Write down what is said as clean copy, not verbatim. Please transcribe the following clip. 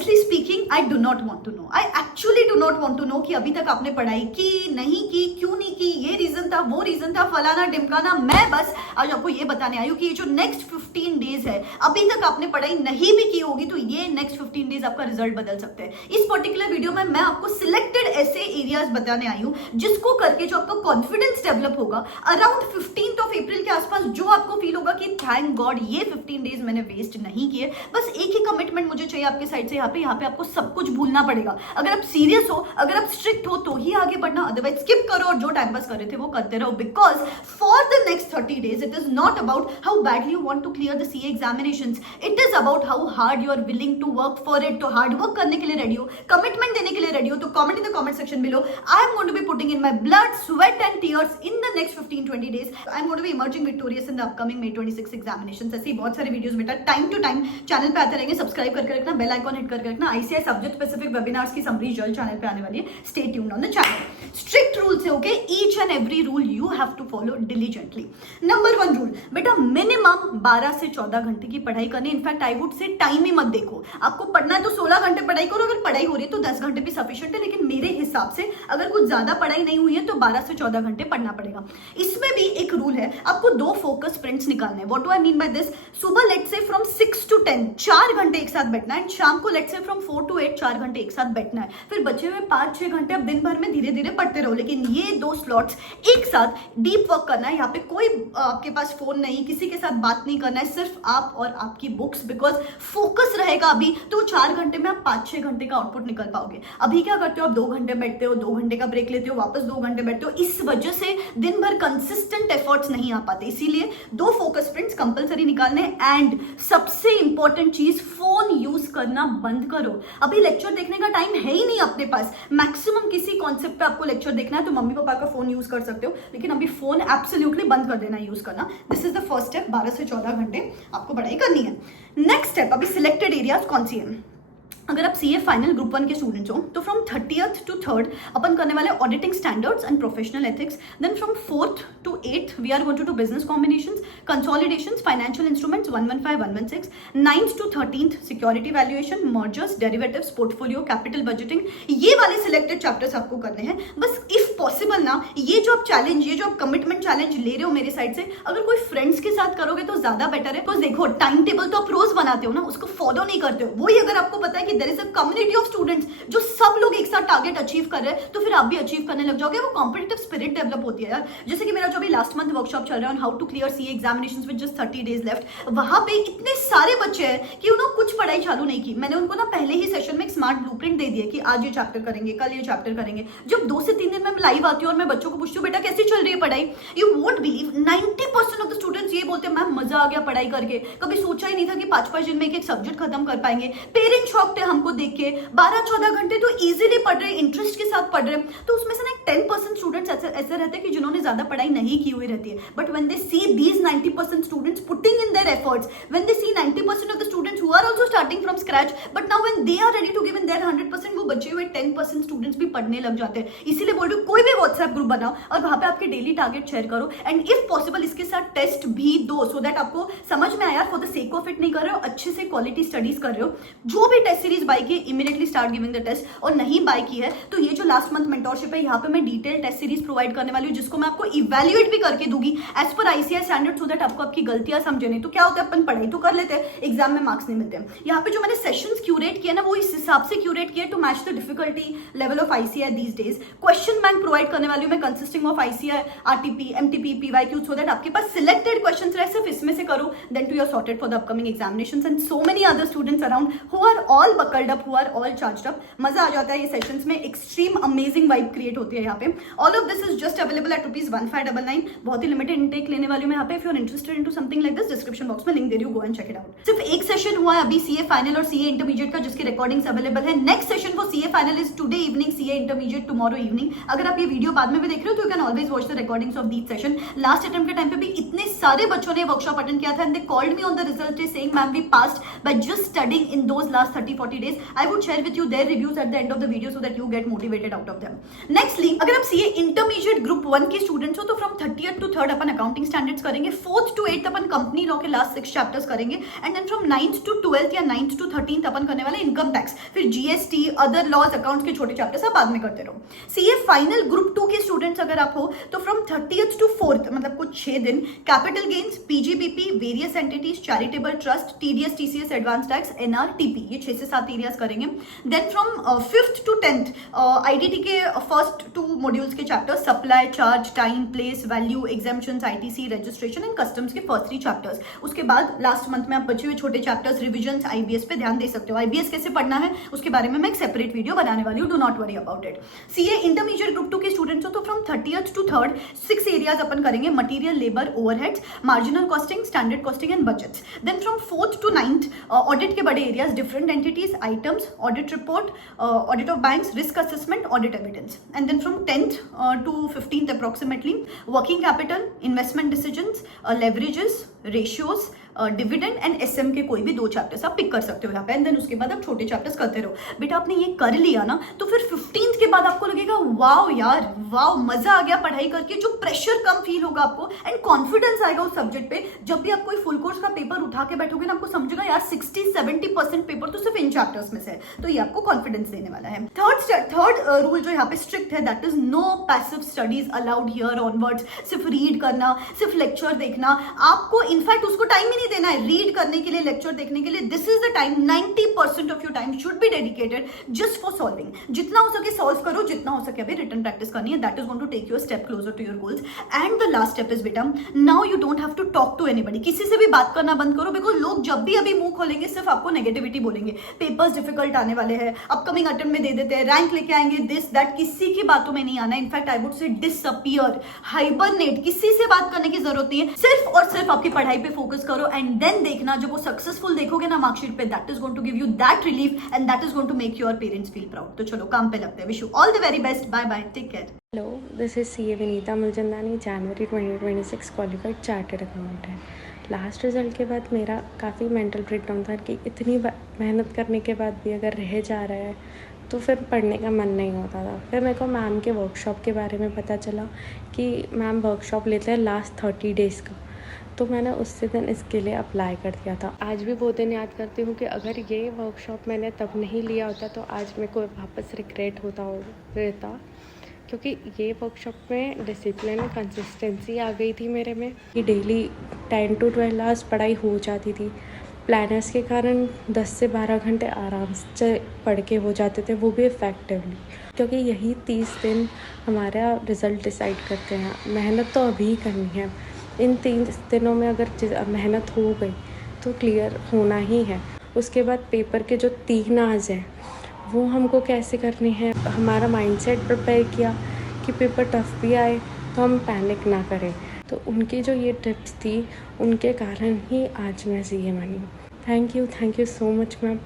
Honestly speaking I do not want to know, I actually do not want to know कि अभी तक आपने पढ़ाई की नहीं की, क्यों नहीं की, ये रीजन था, वो रीजन था, फलाना ढिमकाना। मैं बस आज आपको ये बताने आई हूँ कि ये जो नेक्स्ट 15 डेज है, अभी तक आपने पढ़ाई नहीं भी की होगी तो ये नेक्स्ट 15 डेज आपका रिजल्ट बदल सकते हैं। इस पर्टिकुलर वीडियो में मैं आपको सिलेक्टेड ऐसे एरियाज बताने आई हूँ जिसको करके जो आपका कॉन्फिडेंस डेवलप होगा अराउंड 15th ऑफ अप्रैल के आसपास, जो आपको फील होगा कि थैंक गॉड ये 15 डेज मैंने वेस्ट नहीं किए। बस एक ही कमिटमेंट मुझे चाहिए आपके साइड से। यहाँ पे आपको सब कुछ भूलना पड़ेगा। अगर आप सीरियस हो, अगर आप स्ट्रिक्ट हो तो ही आगे बढ़ना, अदरवाइज स्किप करो और जो टाइम पास कर रहे थे वो करते रहो। Because for the next 30 days it is not about how badly you want to clear the CA examinations, it is about how hard you are willing to work for it. तो hard work करने के लिए ready हो, commitment देने के लिए ready हो तो comment in the comment section below. I am going to be putting in my blood, sweat and tears in the next 15-20 days. I am going to be emerging victorious in the upcoming May 26 examinations. ऐसी बहुत सारे videos बेटा time to time channel पे आते रहेंगे। Subscribe करके रखना, bell icon hit करके रखना। आईसीआई सब्जेक्ट स्पेसिफिक वेबिनार्स की समरी जल्द चैनल पे आने वाली है। Stay tuned on the channel. Strict rules है, okay? Each and every rule you have to follow diligently. Number 1 rule बेटा, मिनिमम 12 से 14 घंटे की पढ़ाई करनी। In fact I would say time ही मत देखो। आपको पढ़ना है तो 16 घंटे पढ़ाई करो, अगर पढ़ाई हो रही है तो 10 घंटे भी सफिशिएंट है। लेकिन मेरे हिसाब से अगर कुछ ज्यादा पढ़ाई नहीं हुई है तो 12 से 14 घंटे पढ़ना पड़ेगा। इसमें भी एक रूल है, आपको 2 फोकस स्प्रिंट्स निकालने हैं। What do I mean by this? सुबह लेट्स से फ्रॉम 6 to 10 4 घंटे एक साथ बैठना है, शाम को लेट्स से फ्रॉम 4 to 8 4 घंटे एक साथ बैठना है। फिर बचे हुए 5-6 घंटे आप दिन भर में धीरे धीरे पढ़ते रहो, लेकिन ये 2 स्लॉट्स एक साथ डीप वर्क करना है। यहाँ पे कोई आपके पास फोन नहीं, किसी के साथ बात नहीं करना है, सिर्फ आप और आपकी बुक्स। बिकॉज फोकस रहेगा अभी तो 4 घंटे में आप 5-6 घंटे का आउटपुट निकल पाओगे। अभी क्या करते हो आप? 2 घंटे बैठते हो, 2 घंटे का ब्रेक लेते हो, वापस 2 घंटे बैठते हो। इस वजह से दिन भर कंसिस्टेंट एफर्ट्स नहीं आ पाते। इसीलिए 2 फोकस स्प्रिंट्स कंपलसरी निकालने। एंड सबसे इंपॉर्टेंट चीज, फोन यूज करना बंद करो। अभी लेक्चर देखने का टाइम है ही नहीं अपने पास। मैक्सिमम किसी कॉन्सेप्ट पे आपको लेक्चर देखना है तो मम्मी पापा का फोन यूज कर सकते हो, लेकिन अभी फोन एब्सोल्युटली बंद कर देना यूज करना। This is the first step. 12 से 14 घंटे आपको पढ़ाई करनी है। नेक्स्ट स्टेप, अभी सिलेक्टेड एरियाज कौन सी है? अगर आप सीए फाइनल ग्रुप 1 के स्टूडेंट्स हो तो फ्रॉम 30th to 3rd अपन करने वाले auditing standards and professional ethics. Then from 4th to 8th we are going to do business combinations, consolidations, financial instruments 115, 116। 9th to 13th security valuation, mergers, derivatives, portfolio, capital budgeting. ये वाले selected chapters आपको करने हैं। बस if possible ना, ये जो आप चैलेंज, ये जो आप कमिटमेंट चैलेंज ले रहे हो मेरे साइड से, अगर कोई फ्रेंड्स के साथ करोगे तो ज्यादा बेटर है। तो देखो, टाइम टेबल तो आप रोज बनाते हो ना, उसको फॉलो नहीं करते हो। वही अगर आपको पता है कि there is a community of students जो सब लोग एक साथ टारगेट अचीव कर रहे हैं, तो फिर आप भी अचीव करने लग जाओगे। वो कॉम्पिटिटिव स्पिरिट डेवलप होती है यार। जैसे कि मेरा जो भी लास्ट मंथ वर्कशॉप चल रहा है on how to clear CA examinations with just 30 days left, वहां पे इतने सारे बच्चे हैं कि उन्होंने कुछ पढ़ाई चालू नहीं की। मैंने उनको ना पहले ही सेशन में एक स्मार्ट ब्लूप्रिंट दे दिया कि आज ये चैप्टर करेंगे, कल ये चैप्टर करेंगे। जब 2 से 3 दिन में लाइव आती हूँ और मैं बच्चों को पूछती हूँ बेटा कैसी चल रही है पढ़ाई, you won't believe 90% of the students ये बोलते हैं मैम मजा आ गया पढ़ाई करके, कभी सोचा ही नहीं था कि 5-5 दिन में एक सब्जेक्ट खत्म कर पाएंगे। पेरेंट शॉक थे हमको देख के। 12-14 घंटे तो इजीली पढ़ रहे, इंटरेस्ट के साथ पढ़ रहे। तो उसमें से ना 10% स्टूडेंट्स ऐसे रहते हैं कि जिन्होंने ज्यादा पढ़ाई नहीं की हुई रहती है। But when they see these 90% students putting in their efforts, when they see 90% of the students who are also starting from scratch, but now when they are ready to give in their 100%, वो बचे हुए 10% students भी पढ़ने लग जाते हैं। इसीलिए बोल रही हूँ कोई भी व्हाट्सएप ग्रुप बनाओ और वहां पे आपके डेली टारगेट शेयर करो। एंड इफ पॉसिबल इसके साथ टेस्ट भी दो, सो दैट आपको समझ में आया for the sake of it नहीं कर रहे हो, अच्छे से क्वालिटी स्टडीज कर रहे हो। जो भी टेस्ट सीरीज बाय की immediately start giving the test, और नहीं बाय की है तो ये जो लास्ट मंथ मेंटोरशिप है, यहाँ पे मैं डिटेल टेस्ट सीरीज प्रोवाइड करने वाली हूँ जिसको मैं आपको इवैल्यूएट भी करके दूंगी as per ICI standard, so that आपको आपकी गलतियां समझे। नहीं तो क्या होता है, अपन पढ़ाई तो कर लेते हैं, एग्जाम में मार्क्स नहीं मिलते हैं। यहाँ पे जो मैंने सेशंस क्यूरेट किए ना, वो इस हिसाब से क्यूरेट किए to match the difficulty level of ICI these days. Question bank provide करने वाली हूँ मैं consisting of ICI, RTP, MTP, PYQ, so that आपके पास सिलेक्टेड क्वेश्चंस रहे, सिर्फ इसमें से करो, then too you are sorted for the upcoming examinations and so many other students around who are all buckled up, who are all charged up. मजा आ जाता है ये सेशंस में, एक्सट्रीम अमेजिंग वाइब क्रिएट होती है यहाँ पे। All of this is just available at ₹1599। बहुत ही लिमिटेड इनटेक लेने वाली हूँ मैं यहाँ पे। If you are interested into something like this, description box में लिंक दे रही हूँ, go and check it out. सिर्फ एक सेशन हुआ है अभी सीए फाइनल और सीए इंटरमीडिएट का, जिसकी रिकॉर्डिंग्स अवेलेबल है। Next session for CA final is today evening, CA intermediate tomorrow evening. अगर आप ये वीडियो बाद में भी देख रहे हो तो you can always watch the recordings of these session. Last attempt के टाइम पे भी इतने सारे बच्चों ने वर्कशॉप अटेंड किया था and they called me on the result day saying ma'am we passed by just studying in those last 30-40 days। I would share with you their reviews at the end of the video so that you get motivated out of them. Nextly, अगर आप CA intermediate group 1 के students हो तो from 30th to 3rd अपन accounting standards करेंगे। 4th to 8th अपन company law के last 6 chapters करेंगे and then from 9th to 12th या 9th to 13th अपन करने वाले इनकम टैक्स, फिर जीएसटी, अदर लॉज, अकाउंट्स के छोटे चैप्टर्स आप बाद में करते रहो। सीए फाइनल ग्रुप 2 के स्टूडेंट्स अगर आप हो तो फ्रॉम 30th to 4th मतलब कुछ 6 दिन capital gains, PGBP, various entities, charitable trust, TDS, TCS, advance tax, NR, TP, ये 6 से 7 एरियाज करेंगे। Then from 5th to 10th IDT के फर्स्ट 2 मॉड्यूल्स के chapters, supply, charge, time, place, value, examinations, ITC, registration and customs के first 3 chapters. उसके बाद last month में आप बचे हुए छोटे चैप्टर्स, रिविजन्स, आईबीएस पे ध्यान दे सकते हो। आईबीएस कैसे पढ़ना है उसके बारे में मैं एक सेपरेट वीडियो बनाने वाली हूँ, do not worry about it. CA intermediate group 2 के स्टूडेंट्स हो तो from 30th to 3rd 6 areas अपन करेंगे, material, labour, overheads, marginal costing, standard costing and budgets. Then from 4th to 9th audit के बड़े areas, different entities, items, audit report, audit of banks, risk assessment, audit evidence. And then from 10th to 15th approximately working capital, investment decisions, leverages, ratios, dividend and SM के कोई भी 2 chapters आप pick कर सकते हो यहाँ पे। And then उसके बाद आप छोटे चैप्टर्स करते रहो। बेटा आपने ये कर लिया ना तो फिर 15th के बाद आपको लगेगा वाओ यार, वाओ मजा आ गया पढ़ाई करके, जो प्रेशर कम फील होगा आपको एंड कॉन्फिडेंस आएगा उस सब्जेक्ट पे। जब भी आप कोई फुल कोर्स का पेपर उठा के बैठोगे ना, आपको समझेगा यार 60-70% पेपर तो सिर्फ इन चैप्टर्स में से है, तो ये आपको कॉन्फिडेंस देने वाला है। थर्ड रूल जो यहाँ पे स्ट्रिक्ट है, that is no passive studies allowed here onwards. सिर्फ रीड करना, सिर्फ लेक्चर देखना, आपको इनफैक्ट उसको टाइम ही नहीं देना है रीड करने के लिए, लेक्चर देखने के लिए। This is the time, 90% of your time should be dedicated just for solving. जितना हो सके सॉल्व करो, जितना हो सके अभी रिटन प्रैक्टिस करनी है, that is going to take you a step closer to your goals. And the last step is बेटा, now you don't have to talk to anybody. किसी से भी बात करना बंद करो, बिकॉज लोग जब भी अभी मुंह खोलेंगे सिर्फ आपको नेगेटिविटी बोलेंगे। पेपर्स डिफिकल्ट आने वाले हैं, अपकमिंग अटेम्प्ट में दे देते हैं, रैंक लेके आएंगे, दिस दैट, किसी की बातों में नहीं आना। इनफैक्ट आई वुड से डिसअपियर, हाइबरनेट, किसी से बात करने की जरूरत नहीं है। सिर्फ और सिर्फ आपकी पढ़ाई पे फोकस करो एंड देन देखना जब वो सक्सेसफुल देखोगे ना मार्कशीट पे, that is going to give you that relief and that is going to make your parents feel proud. तो चलो काम पे लगते हैं। Wish you all the very best, bye bye, take care. Hello, this is CA Vineeta Mulchandani, January 2026 qualified chartered accountant. Last result के बाद मेरा काफ़ी मेंटल ब्रेकडाउन था कि इतनी मेहनत करने के बाद भी अगर रह जा रहा है तो फिर पढ़ने का मन नहीं होता था। फिर मेरे को मैम के वर्कशॉप के बारे में पता चला कि मैम वर्कशॉप लेते हैं लास्ट 30 डेज़ का, तो मैंने उससे दिन इसके लिए अप्लाई कर दिया था। आज भी वो दिन याद करती हूँ कि अगर ये वर्कशॉप मैंने तब नहीं लिया होता तो आज मेरे को वापस रिग्रेट होता रहता, क्योंकि ये वर्कशॉप में डिसिप्लिन, कंसिस्टेंसी आ गई थी मेरे में कि डेली 10 to 12 आवर्स पढ़ाई हो जाती थी। प्लानर्स के कारण 10 से 12 घंटे आराम से पढ़ के हो जाते थे, वो भी इफ़ेक्टिवली, क्योंकि यही 30 दिन हमारा रिज़ल्ट डिसाइड करते हैं। मेहनत तो अभी करनी है, इन 30 दिनों में अगर मेहनत हो गई तो क्लियर होना ही है। उसके बाद पेपर के जो 3 आवर्स हैं वो हमको कैसे करने हैं, हमारा माइंडसेट प्रिपेयर किया कि पेपर टफ भी आए तो हम पैनिक ना करें। तो उनकी जो ये टिप्स थी उनके कारण ही आज मैं सीए बनी। Thank you so much ma'am.